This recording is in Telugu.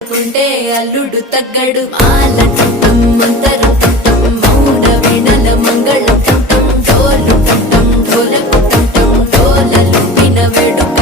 కుంటే అల్లుడు తగ్గడు మాల చుట్టం మంతరు చుట్టం మౌన వీణల మంగళ చుట్టం డోలు చుట్టం డోలకు చుట్టం డోలలు విన వేడుక